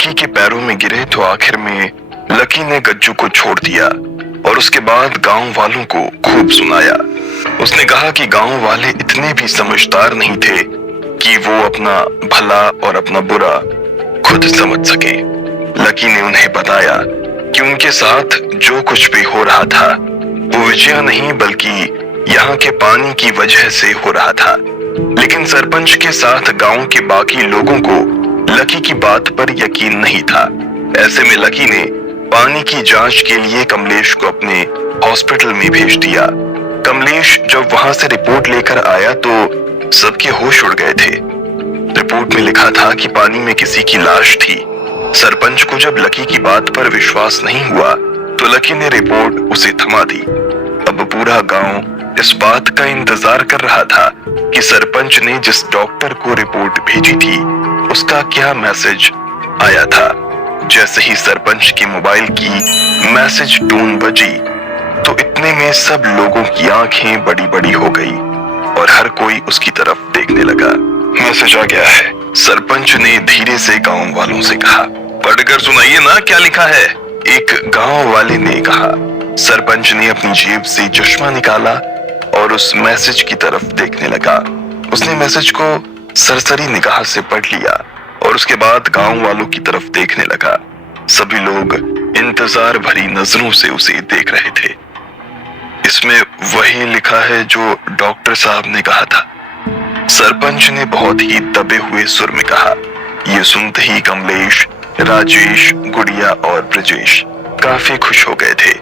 Lucky के पैरों में गिरे तो आखिर में लकी ने गज्जू को छोड़ दिया और उसके बाद गांव वालों को खूब सुनाया। उसने कहा कि गांव वाले इतने भी समझदार नहीं थे कि वो अपना भला और अपना बुरा खुद समझ सके। लकी ने उन्हें बताया कि उनके साथ जो कुछ भी हो रहा था वो विजया नहीं बल्कि यहाँ के पानी की वजह से हो रहा था। लेकिन सरपंच के साथ गांव के बाकी लोगों को लकी की बात पर यकीन नहीं था। ऐसे में लकी ने पानी की जांच के लिए कमलेश को अपने हॉस्पिटल में भेज दिया। कमलेश जब वहां से रिपोर्ट लेकर आया तो सबके होश उड़ गए थे। रिपोर्ट में लिखा था कि पानी में किसी की लाश थी। सरपंच को जब लकी की बात पर विश्वास नहीं हुआ तो लकी ने रिपोर्ट उसे थमा दी। अब पूरा गांव इस बात का इंतजार कर रहा था कि सरपंच ने जिस डॉक्टर को रिपोर्ट भेजी थी उसका क्या मैसेज आया था। जैसे ही सरपंच के मोबाइल की मैसेज टोन बजी तो इतने में सब लोगों की आंखें बड़ी बड़ी हो गई और हर कोई उसकी तरफ देखने लगा। मैसेज आ गया है, सरपंच ने धीरे से गांव वालों से कहा। पढ़कर सुनाइए ना क्या लिखा है, एक गांव वाले ने कहा। सरपंच ने अपनी जेब से चश्मा निकाला और उस मैसेज की तरफ देखने लगा। उसने मैसेज को सरसरी निगाह से पढ़ लिया और उसके बाद गांव वालों की तरफ देखने लगा। सभी लोग इंतजार भरी नजरों से उसे देख रहे थे। इसमें वही लिखा है जो डॉक्टर साहब ने कहा था, सरपंच ने बहुत ही दबे हुए सुर में कहा। ये सुनते ही कमलेश, राजेश, गुड़िया और ब्रजेश काफी खुश हो गए थे।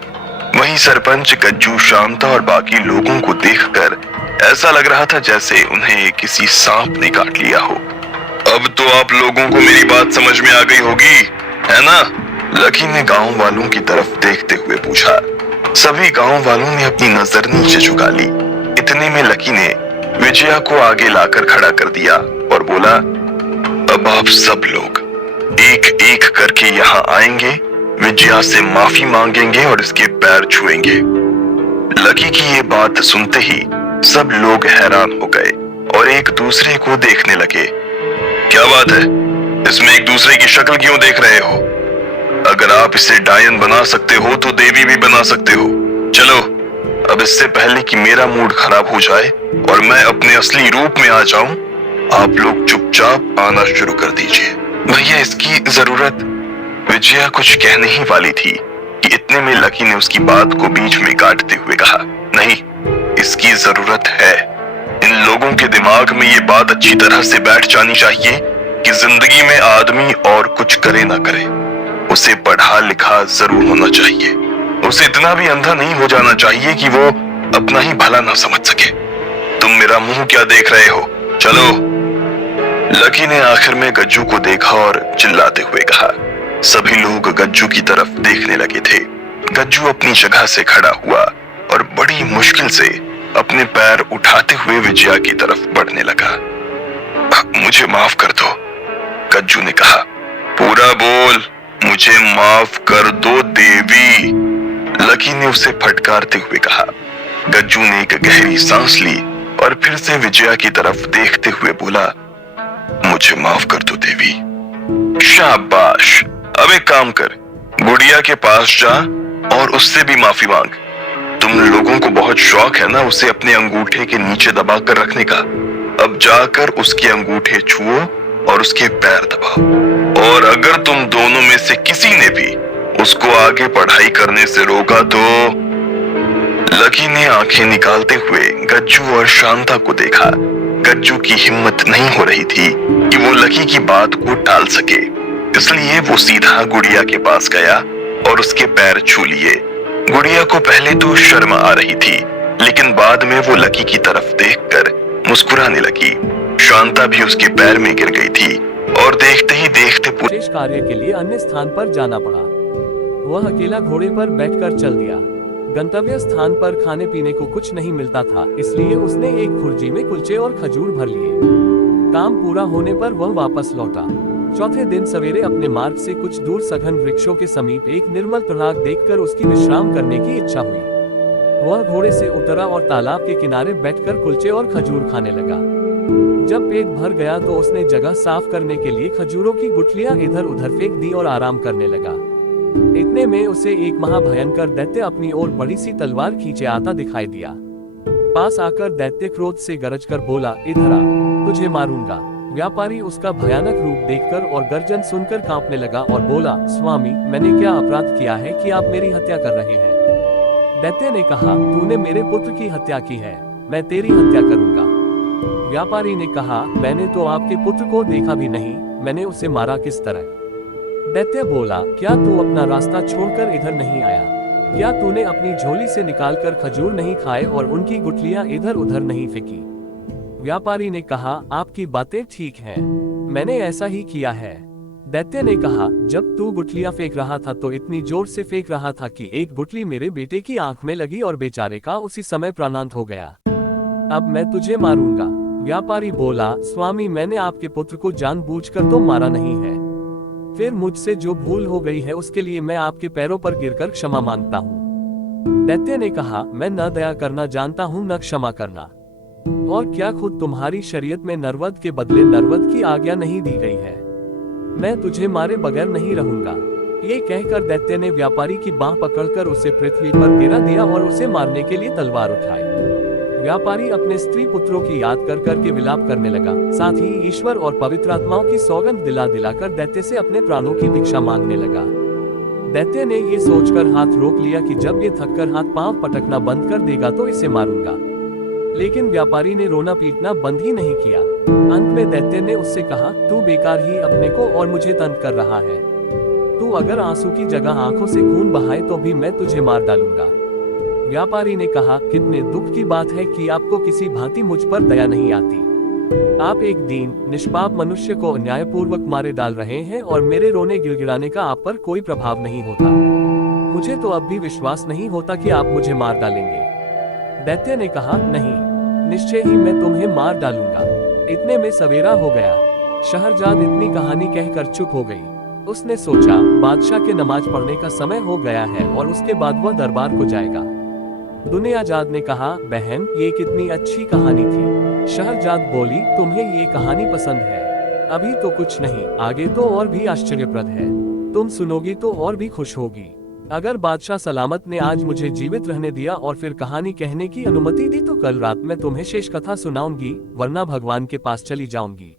वहीं सरपंच, गज्जू, शांता और बाकी लोगों को देखकर ऐसा लग रहा था जैसे उन्हें किसी सांप ने काट लिया हो। अब तो आप लोगों को मेरी बात समझ में आ गई होगी, है ना? लकी ने गांव वालों की तरफ देखते हुए पूछा। सभी गांव वालों ने अपनी नजर नीचे झुका ली। इतने में लकी ने विजया को आगे लाकर खड़ा कर दिया और बोला, अब आप सब लोग एक एक करके यहाँ आएंगे, विजया से माफी मांगेंगे और इसके पैर छुएंगे। लकी की ये बात सुनते ही सब लोग हैरान हो गए और एक दूसरे को देखने लगे। क्या बात है, इसमें एक दूसरे की शक्ल क्यों देख रहे हो? अगर आप इसे डायन बना सकते हो तो देवी भी बना सकते हो। चलो, अब इससे पहले कि मेरा मूड खराब हो जाए और मैं अपने असली रूप में आ जाऊं, आप लोग चुपचाप आना शुरू कर दीजिए। भैया, इसकी जरूरत, विजया कुछ कहने ही वाली थी कि इतने में लकी ने उसकी बात को बीच में काटते हुए कहा, नहीं, इसकी जरूरत है। इन लोगों के दिमाग में ये बात अच्छी तरह से बैठ जानी चाहिए कि जिंदगी में आदमी और कुछ करे ना करे, उसे पढ़ा लिखा जरूर होना चाहिए। उसे इतना भी अंधा नहीं हो जाना चाहिए कि वो अपना ही भला ना समझ सके। तुम मेरा मुंह क्या देख रहे हो? चलो। लकी ने आखिर में गज्जू को देखा और चिल्लाते हुए कहा। सभी लोग गज्जू की तरफ देखने लगे थे। गज्जू अपनी जगह से खड़ा हुआ और बड़ी मुश्किल से अपने पैर उठाते हुए विजया की तरफ बढ़ने लगा। मुझे माफ कर दो, गज्जू ने कहा। पूरा बोल, मुझे माफ कर दो देवी, लकी ने उसे फटकारते हुए कहा। गज्जू ने एक गहरी सांस ली और फिर से विजया की तरफ देखते हुए बोला, मुझे माफ कर दो देवी। शाबाश, अब एक काम कर, गुड़िया के पास जा और उससे भी माफी मांग। तुम लोगों को बहुत शौक है ना उसे अपने अंगूठे के नीचे दबा कर रखने का। अब जाकर उसके अंगूठे छुओ और उसके पैर दबाओ। और अगर तुम दोनों में से किसी ने भी उसको आगे पढ़ाई करने से रोका तो। लकी ने आंखें निकालते हुए गज्जू और शांता को देखा। गज्जू की हिम्मत नहीं हो रही थी कि वो लकी की बात को टाल सके, इसलिए वो सीधा गुड़िया के पास गया और उसके पैर छू लिए। गुड़िया को पहले तो शर्म आ रही थी, लेकिन बाद में वो लकी की तरफ देखकर मुस्कुराने लगी। शांता भी उसके पैर में गिर गई थी और देखते ही देखते पूरे कार्य के लिए अन्य स्थान पर जाना पड़ा। वह अकेला घोड़े पर बैठकर चल दिया। गंतव्य स्थान पर खाने पीने को कुछ नहीं मिलता था, इसलिए उसने एक खुर्जी में कुलचे और खजूर भर लिए। काम पूरा होने पर वह वापस लौटा। चौथे दिन सवेरे अपने मार्ग से कुछ दूर सघन वृक्षों के समीप एक निर्मल तडाग देखकर उसकी विश्राम करने की इच्छा हुई। वह घोड़े से उतरा और तालाब के किनारे बैठकर कुलचे और खजूर खाने लगा। जब पेट भर गया तो उसने जगह साफ करने के लिए खजूरों की गुठलियां इधर उधर फेंक दी और आराम करने लगा। इतने में उसे एक महाभयंकर दैत्य अपनी ओर बड़ी सी तलवार खींचे आता दिखाई दिया। पास आकर दैत्य क्रोध से गरज कर बोला, इधर आ, तुझे मारूंगा। व्यापारी उसका भयानक रूप देखकर और गर्जन सुनकर कांपने लगा और बोला, स्वामी, मैंने क्या अपराध किया है कि आप मेरी हत्या कर रहे हैं? दैत्य ने कहा, तूने मेरे पुत्र की हत्या की है, मैं तेरी हत्या करूंगा। व्यापारी ने कहा, मैंने तो आपके पुत्र को देखा भी नहीं, मैंने उसे मारा किस तरह? दैत्य बोला, क्या तू अपना रास्ता छोड़कर इधर नहीं आया? क्या तूने अपनी झोली से निकालकर खजूर नहीं खाए और उनकी गुठलियां इधर उधर नहीं फेंकी? व्यापारी ने कहा, आपकी बातें ठीक हैं, मैंने ऐसा ही किया है। दैत्य ने कहा, जब तू गुठलियां फेंक रहा था तो इतनी जोर से फेंक रहा था कि एक गुठली मेरे बेटे की आंख में लगी और बेचारे का उसी समय प्राणांत हो गया। अब मैं तुझे मारूंगा। व्यापारी बोला, स्वामी, मैंने आपके पुत्र को जानबूझकर तो मारा नहीं है, फिर मुझसे जो भूल हो गई है उसके लिए मैं आपके पैरों पर गिरकर क्षमा मांगता हूँ। दैत्य ने कहा, मैं न दया करना जानता हूँ न क्षमा करना, और क्या खुद तुम्हारी शरीयत में नरवध के बदले नरवध की आज्ञा नहीं दी गई है? मैं तुझे मारे बगैर नहीं रहूंगा। ये कहकर दैत्य ने व्यापारी की बांह पकड़कर उसे पृथ्वी पर गिरा दिया और उसे मारने के लिए तलवार उठाई। व्यापारी अपने स्त्री पुत्रों की याद कर करके विलाप करने लगा, साथ ही ईश्वर और पवित्र आत्माओं की सौगंध दिला दिलाकर दैत्य से अपने प्राणों की भिक्षा मांगने लगा। दैत्य ने ये सोचकर हाथ रोक लिया कि जब ये थककर हाथ पांव पटकना बंद कर देगा तो इसे मारूंगा, लेकिन व्यापारी ने रोना पीटना बंद ही नहीं किया। अंत में दैत्य ने उससे कहा, तू बेकार ही अपने को और मुझे तंग कर रहा है। तू अगर आंसू की जगह आंखों से खून बहाए तो भी मैं तुझे मार डालूंगा। व्यापारी ने कहा, कितने दुख की बात है कि आपको किसी भांति मुझ पर दया नहीं आती। आप एक दीन निष्पाप मनुष्य को न्यायपूर्वक मारे डाल रहे हैं और मेरे रोने गिड़गिड़ाने का आप पर कोई प्रभाव नहीं होता। मुझे तो अब भी विश्वास नहीं होता कि आप मुझे मार डालेंगे। दैत्य ने कहा, नहीं, निश्चय ही मैं तुम्हें मार डालूंगा। इतने में सवेरा हो गया। शहरजाद इतनी कहानी कहकर चुप हो गई। उसने सोचा, बादशाह के नमाज पढ़ने का समय हो गया है और उसके बाद वह दरबार को जाएगा। दुनियाजाद ने कहा, बहन, ये कितनी अच्छी कहानी थी। शहरजाद बोली, तुम्हें ये कहानी पसंद है? अभी तो कुछ नहीं, आगे तो और भी आश्चर्यप्रद है। तुम सुनोगी तो और भी खुश होगी। अगर बादशाह सलामत ने आज मुझे जीवित रहने दिया और फिर कहानी कहने की अनुमति दी तो कल रात मैं तुम्हें शेष कथा सुनाऊंगी, वरना भगवान के पास चली जाऊंगी।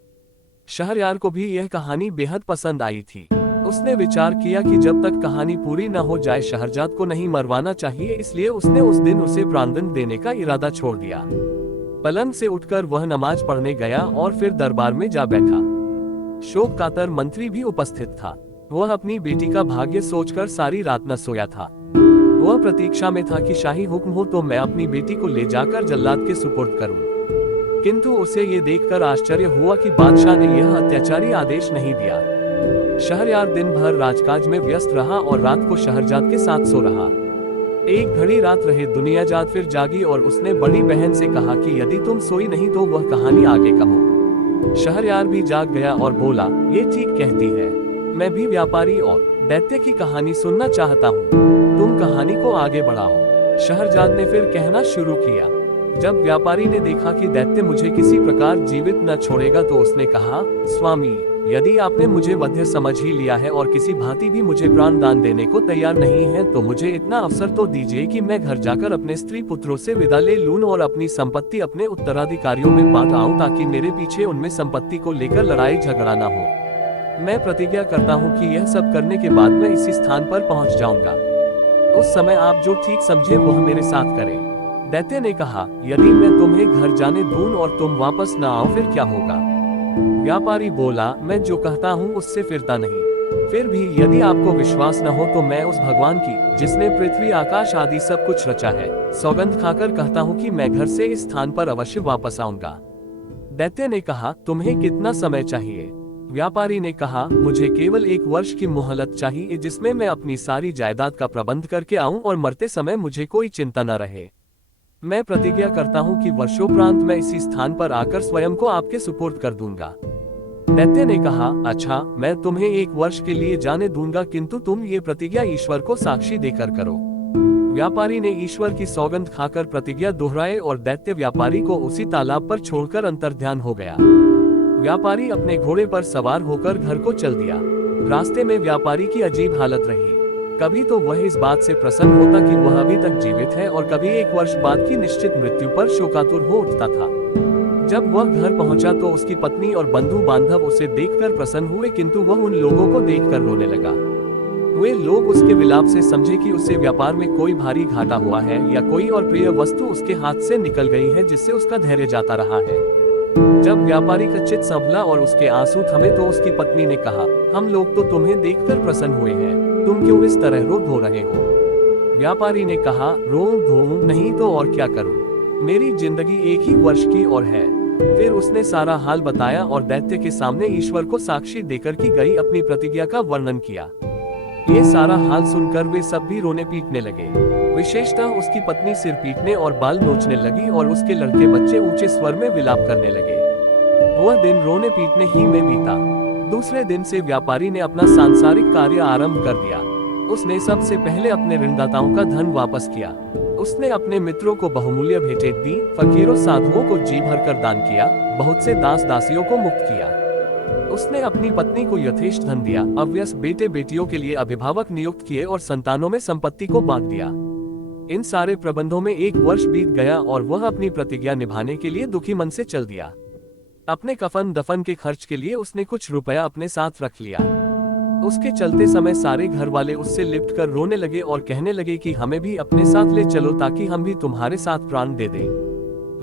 शहरयार को भी यह कहानी बेहद पसंद आई थी। उसने विचार किया कि जब तक कहानी पूरी न हो जाए शहरजाद को नहीं मरवाना चाहिए, इसलिए उसने उस दिन उसे प्राणदंड देने का इरादा छोड़ दिया। पलंग से उठकर वह नमाज पढ़ने गया और फिर दरबार में जा बैठा। शोक कातर मंत्री भी उपस्थित था। वह अपनी बेटी का भाग्य सोचकर सारी रात न सोया था। वह प्रतीक्षा में था कि शाही हुक्म हो तो मैं अपनी बेटी को ले जाकर जल्लाद के सुपुर्द करूं। किंतु उसे ये देखकर आश्चर्य हुआ कि बादशाह ने यह अत्याचारी आदेश नहीं दिया। शहरयार दिन भर राजकाज में व्यस्त रहा और रात को शहरजाद के साथ सो रहा। एक घड़ी रात रहे दुनियाजाद फिर जागी और उसने बड़ी बहन से कहा कि यदि तुम सोई नहीं तो वह कहानी आगे कहो। शहरयार भी जाग गया और बोला, ये ठीक कहती है, मैं भी व्यापारी और दैत्य की कहानी सुनना चाहता हूँ, तुम कहानी को आगे बढ़ाओ। शहरजाद ने फिर कहना शुरू किया। जब व्यापारी ने देखा कि दैत्य मुझे किसी प्रकार जीवित न छोड़ेगा तो उसने कहा, स्वामी, यदि आपने मुझे वध्य समझ ही लिया है और किसी भांति भी मुझे प्राण दान देने को तैयार नहीं है तो मुझे इतना अवसर तो दीजिए कि मैं घर जाकर अपने स्त्री पुत्रों से विदा ले लूं और अपनी संपत्ति अपने उत्तराधिकारियों में बांट आऊं, ताकि मेरे पीछे उनमें संपत्ति को लेकर लड़ाई झगड़ा न हो। मैं प्रतिज्ञा करता हूँ कि यह सब करने के बाद मैं इसी स्थान पर पहुँच जाऊंगा। उस समय आप जो ठीक समझे वह मेरे साथ करें। दैत्य ने कहा, यदि मैं तुम्हें घर जाने दूं और तुम वापस न आओ फिर क्या होगा? व्यापारी बोला, मैं जो कहता हूँ उससे फिरता नहीं। फिर भी यदि आपको विश्वास न हो तो मैं उस भगवान की, जिसने पृथ्वी आकाश आदि सब कुछ रचा है, सौगंध खाकर कहता हूँ कि मैं घर से इस स्थान पर अवश्य वापस आऊंगा। दैत्य ने कहा, तुम्हें कितना समय चाहिए? व्यापारी ने कहा, मुझे केवल 1 वर्ष की मोहलत चाहिए, जिसमें मैं अपनी सारी जायदाद का प्रबंध करके आऊं और मरते समय मुझे कोई चिंता न रहे। मैं प्रतिज्ञा करता हूं कि वर्षोपरांत मैं इसी स्थान पर आकर स्वयं को आपके सुपुर्द कर दूंगा। दैत्य ने कहा, अच्छा, मैं तुम्हें 1 वर्ष के लिए जाने दूंगा, किंतु तुम ये प्रतिज्ञा ईश्वर को साक्षी देकर करो। व्यापारी ने ईश्वर की सौगंध खाकर प्रतिज्ञा दोहराए और दैत्य व्यापारी को उसी तालाब पर छोड़कर अंतर्ध्यान हो गया। व्यापारी अपने घोड़े पर सवार होकर घर को चल दिया। रास्ते में व्यापारी की अजीब हालत रही। कभी तो वह इस बात से प्रसन्न होता कि वह अभी तक जीवित है और कभी एक वर्ष बाद की निश्चित मृत्यु पर शोकातुर हो उठता था। जब वह घर पहुंचा तो उसकी पत्नी और बंधु बांधव उसे देखकर प्रसन्न हुए, किंतु वह उन लोगों को देखकर रोने लगा। वे लोग उसके विलाप से समझे कि उसे व्यापार में कोई भारी घाटा हुआ है या कोई और प्रिय वस्तु उसके हाथ से निकल गई है जिससे उसका धैर्य जाता रहा है। जब व्यापारी का चित्त संभला और उसके आंसू थमे तो उसकी पत्नी ने कहा, हम लोग तो तुम्हें देखकर प्रसन्न हुए हैं, तुम क्यों इस तरह रो धो रहे हो? व्यापारी ने कहा, रो धो नहीं तो और क्या करूं? मेरी जिंदगी एक ही वर्ष की और है। फिर उसने सारा हाल बताया और दैत्य के सामने ईश्वर को साक्षी देकर की गई अपनी प्रतिज्ञा का वर्णन किया। ये सारा हाल सुनकर वे सब भी रोने पीटने लगे। विशेषतः उसकी पत्नी सिर पीटने और बाल नोचने लगी और उसके लड़के बच्चे ऊंचे स्वर में विलाप करने लगे। वह दिन रोने पीटने ही में बीता। दूसरे दिन से व्यापारी ने अपना सांसारिक कार्य आरंभ कर दिया। उसने सबसे पहले अपने ऋणदाताओं का धन वापस किया। उसने अपने मित्रों को बहुमूल्य भेंटें दी, फकीरों साधुओं को जी भर कर दान किया, बहुत से दास दासियों को मुक्त किया। उसने अपनी पत्नी को यथेष्ट धन दिया, अव्यस बेटे बेटियों के लिए अभिभावक नियुक्त किए और संतानों में संपत्ति को बांट दिया। इन सारे प्रबंधों में एक वर्ष बीत गया और वह अपनी प्रतिज्ञा निभाने के लिए दुखी मन से चल दिया। अपने कफन दफन के खर्च के लिए उसने कुछ रुपया अपने साथ रख लिया। उसके चलते समय सारे घर वाले उससे लिपट कर रोने लगे और कहने लगे कि हमें भी अपने साथ ले चलो ताकि हम भी तुम्हारे साथ प्राण दे दें।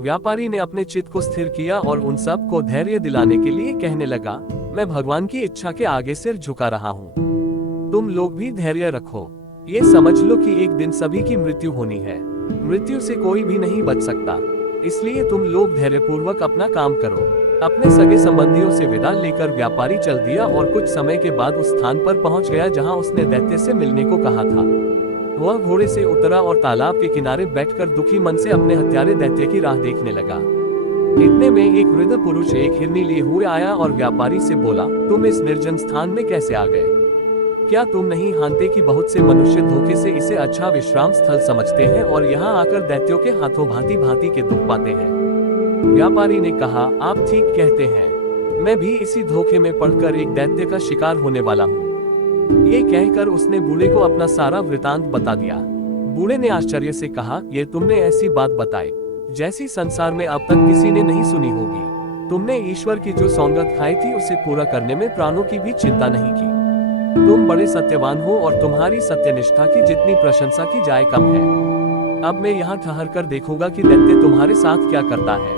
व्यापारी ने अपने चित्त को स्थिर किया और उन सब को धैर्य दिलाने के लिए कहने लगा, मैं भगवान की इच्छा के आगे सिर झुका रहा हूँ। तुम लोग भी धैर्य रखो। ये समझ लो कि एक दिन सभी की मृत्यु होनी है। मृत्यु से कोई भी नहीं बच सकता, इसलिए तुम लोग धैर्यपूर्वक अपना काम करो। अपने सगे संबंधियों से विदा लेकर व्यापारी चल दिया और कुछ समय के बाद उस स्थान पर पहुंच गया जहां उसने दैत्य से मिलने को कहा था। वह घोड़े से उतरा और तालाब के किनारे बैठकर दुखी मन से अपने हत्यारे दैत्य की राह देखने लगा। इतने में एक वृद्ध पुरुष एक हिरनी लिए हुए आया और व्यापारी से बोला, तुम इस निर्जन स्थान में कैसे आ गए? क्या तुम नहीं जानते कि बहुत से मनुष्य धोखे से इसे अच्छा विश्राम स्थल समझते हैं और यहाँ आकर दैत्यों के हाथों भांति भांति के दुख पाते हैं? व्यापारी ने कहा, आप ठीक कहते हैं, मैं भी इसी धोखे में पड़कर एक दैत्य का शिकार होने वाला हूँ। ये कहकर उसने बूढ़े को अपना सारा वृतांत बता दिया। बूढ़े ने आश्चर्य से कहा, ये तुमने ऐसी बात बताई जैसी संसार में अब तक किसी ने नहीं सुनी होगी। तुमने ईश्वर की जो सौगंध खाई थी उसे पूरा करने में प्राणों की भी चिंता नहीं की। तुम बड़े सत्यवान हो और तुम्हारी सत्यनिष्ठा की जितनी प्रशंसा की जाए कम है। अब मैं यहाँ ठहर कर देखूंगा कि दैत्य तुम्हारे साथ क्या करता है।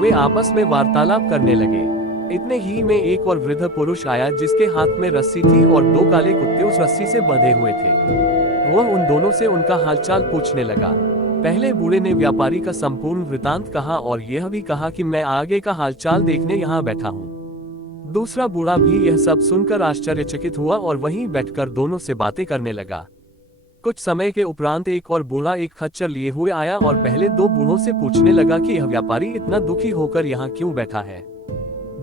वे आपस में वार्तालाप करने लगे। इतने ही में एक और वृद्ध पुरुष आया जिसके हाथ में रस्सी थी और दो काले कुत्ते उस रस्सी से बंधे हुए थे। वह उन दोनों से उनका हालचाल पूछने लगा। पहले बूढ़े ने व्यापारी का संपूर्ण वृतांत कहा और यह भी कहा कि मैं आगे का हालचाल देखने यहाँ बैठा हूँ। दूसरा बूढ़ा भी यह सब सुनकर आश्चर्यचकित हुआ और वहीं बैठकर दोनों से बातें करने लगा। कुछ समय के उपरांत एक और बूढ़ा एक खच्चर लिए हुए आया और पहले दो बूढ़ों से पूछने लगा कि यह व्यापारी इतना दुखी होकर यहाँ क्यों बैठा है।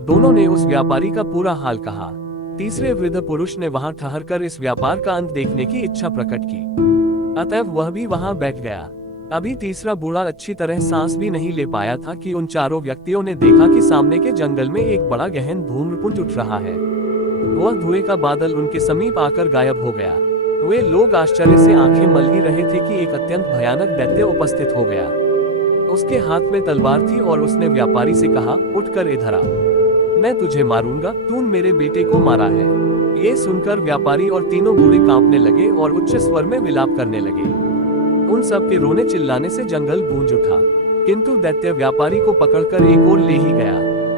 दोनों ने उस व्यापारी का पूरा हाल कहा। तीसरे वृद्ध पुरुष ने वहां ठहरकर इस व्यापार का अंत देखने की इच्छा प्रकट की, अतएव वह भी वहां बैठ गया। अभी तीसरा बूढ़ा अच्छी तरह सांस भी नहीं ले पाया था कि उन चारों व्यक्तियों ने देखा कि सामने के जंगल में एक बड़ा गहन धूम्रपुंज उठ रहा है। वह धुएं का बादल उनके समीप आकर गायब हो गया। वे लोग आश्चर्य से आंखें मल ही रहे थे कि एक अत्यंत भयानक दैत्य उपस्थित हो गया। उसके हाथ में तलवार थी और उसने व्यापारी से कहा, उठकर इधर आ, मैं तुझे मारूंगा, तूने मेरे बेटे को मारा है। ये सुनकर व्यापारी और तीनों बूढ़े कांपने लगे और उच्च स्वर में विलाप करने लगे। उन सब के रोने चिल्लाने से जंगल गूंज उठा, किंतु दैत्य व्यापारी को पकड़कर एक ओर ले ही गया।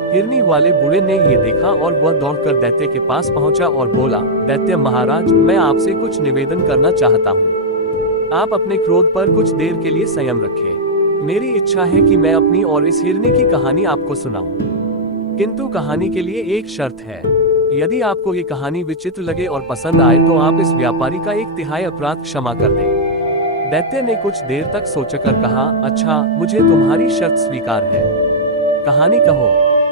हिरनी वाले बूढ़े ने ये देखा और वह दौड़कर दैत्य के पास पहुंचा और बोला, दैत्य महाराज, मैं आपसे कुछ निवेदन करना चाहता हूँ। आप अपने क्रोध पर कुछ देर के लिए संयम रखें। मेरी इच्छा है कि मैं अपनी और इस हिरनी की कहानी आपको सुनाऊं, किंतु कहानी के लिए एक शर्त है। यदि आपको ये कहानी विचित्र लगे और पसंद आए तो आप इस व्यापारी का 1/3 अपराध क्षमा कर दें। दैत्य ने कुछ देर तक सोचकर कहा, अच्छा, मुझे तुम्हारी शर्त स्वीकार है। कहानी कहो।